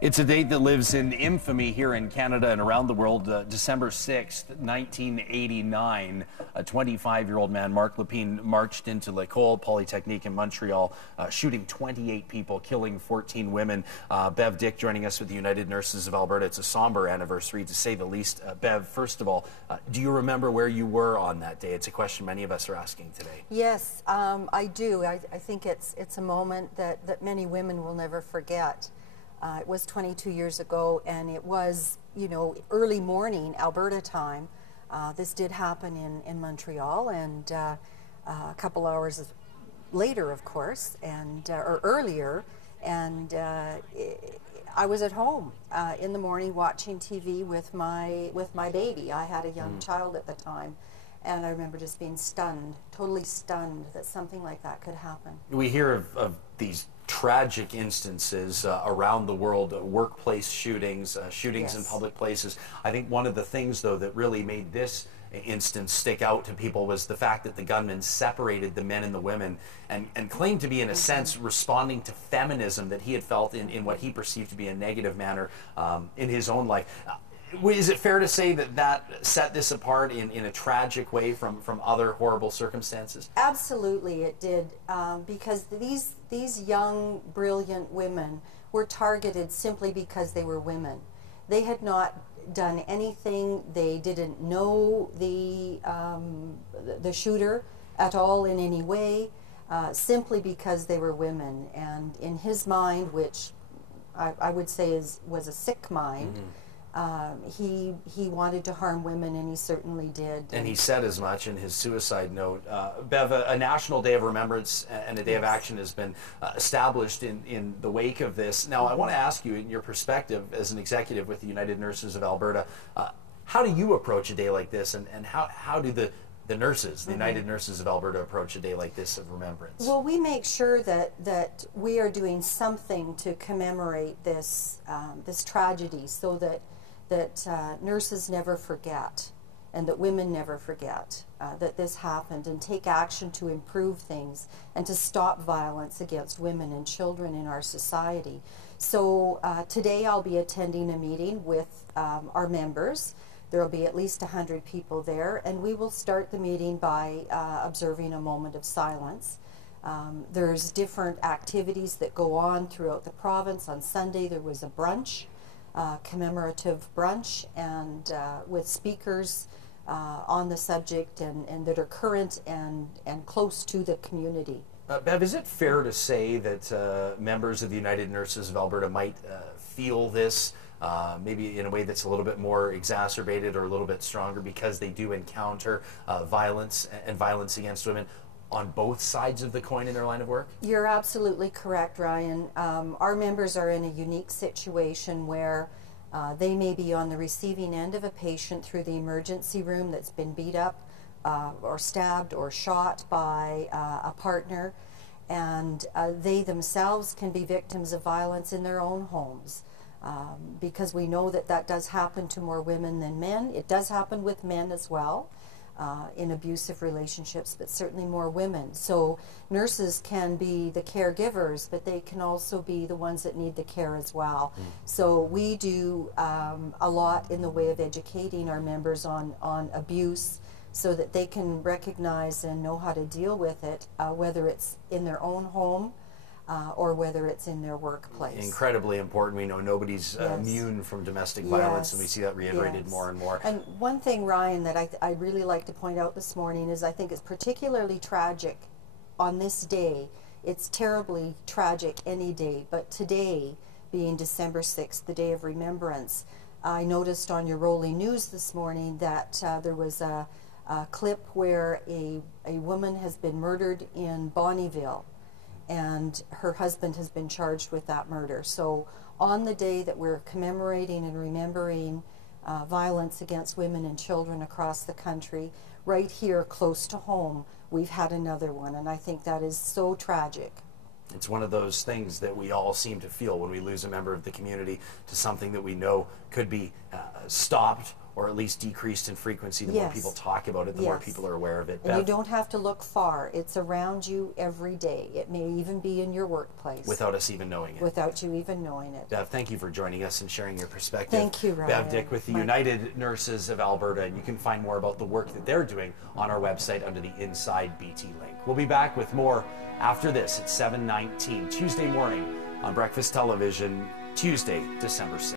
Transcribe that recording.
It's a date that lives in infamy here in Canada and around the world. December 6th, 1989, a 25-year-old man, Marc Lepine, marched into L'École Polytechnique in Montreal, shooting 28 people, killing 14 women. Bev Dick joining us with the United Nurses of Alberta. It's a somber anniversary, to say the least. Bev, first of all, do you remember where you were on that day? It's a question many of us are asking today. Yes, I do. I think it's a moment that many women will never forget. It was 22 years ago, and it was, early morning Alberta time. This did happen in Montreal, and a couple hours later, of course, or earlier, and I was at home in the morning watching TV with my baby. I had a young child at the time. And I remember just being stunned, totally stunned that something like that could happen. We hear of these tragic instances around the world, workplace shootings, shootings in public places. I think one of the things, though, that really made this instance stick out to people was the fact that the gunman separated the men and the women and claimed to be, in a sense, responding to feminism that he had felt in what he perceived to be a negative manner in his own life. Is it fair to say that set this apart in a tragic way from other horrible circumstances? Absolutely, it did, because these young, brilliant women were targeted simply because they were women. They had not done anything. They didn't know the shooter at all in any way, simply because they were women. And in his mind, which I would say was a sick mind, he wanted to harm women, and he certainly did. And he said as much in his suicide note. Bev, a National Day of Remembrance and a Day of Action has been established in the wake of this. Now, I want to ask you, in your perspective as an executive with the United Nurses of Alberta, how do you approach a day like this, and how do the nurses, the United Nurses of Alberta, approach a day like this of remembrance? Well, we make sure that we are doing something to commemorate this this tragedy, so that nurses never forget, and that women never forget that this happened, and take action to improve things and to stop violence against women and children in our society. So today I'll be attending a meeting with our members. There will be at least 100 people there, and we will start the meeting by observing a moment of silence. There's different activities that go on throughout the province. On Sunday there was a brunch, commemorative brunch, and with speakers on the subject and that are current and close to the community. Bev, is it fair to say that members of the United Nurses of Alberta might feel this maybe in a way that's a little bit more exacerbated or a little bit stronger because they do encounter violence and violence against women on both sides of the coin in their line of work? You're absolutely correct, Ryan. Our members are in a unique situation where they may be on the receiving end of a patient through the emergency room that's been beat up or stabbed or shot by a partner, and they themselves can be victims of violence in their own homes. Because we know that does happen to more women than men. It does happen with men as well in abusive relationships, but certainly more women. So nurses can be the caregivers, but they can also be the ones that need the care as well. So we do a lot in the way of educating our members on abuse, so that they can recognize and know how to deal with it, whether it's in their own home or whether it's in their workplace. Incredibly important. We know nobody's immune from domestic violence, and we see that reiterated more and more. And one thing, Ryan, that I'd really like to point out this morning is I think it's particularly tragic on this day. It's terribly tragic any day, but today, being December 6th, the Day of Remembrance, I noticed on your rolling news this morning that there was a clip where a woman has been murdered in Bonnyville, and her husband has been charged with that murder. So on the day that we're commemorating and remembering violence against women and children across the country, right here close to home, we've had another one, and I think that is so tragic. It's one of those things that we all seem to feel when we lose a member of the community to something that we know could be stopped or at least decreased in frequency. The more people talk about it, the more people are aware of it. And you don't have to look far. It's around you every day. It may even be in your workplace. Without us even knowing it. Without you even knowing it. Bev, thank you for joining us and sharing your perspective. Thank you, Ryan. Bev Dick with the United Nurses of Alberta, and you can find more about the work that they're doing on our website under the Inside BT link. We'll be back with more after this at 7:19 Tuesday morning on Breakfast Television, Tuesday, December 6th.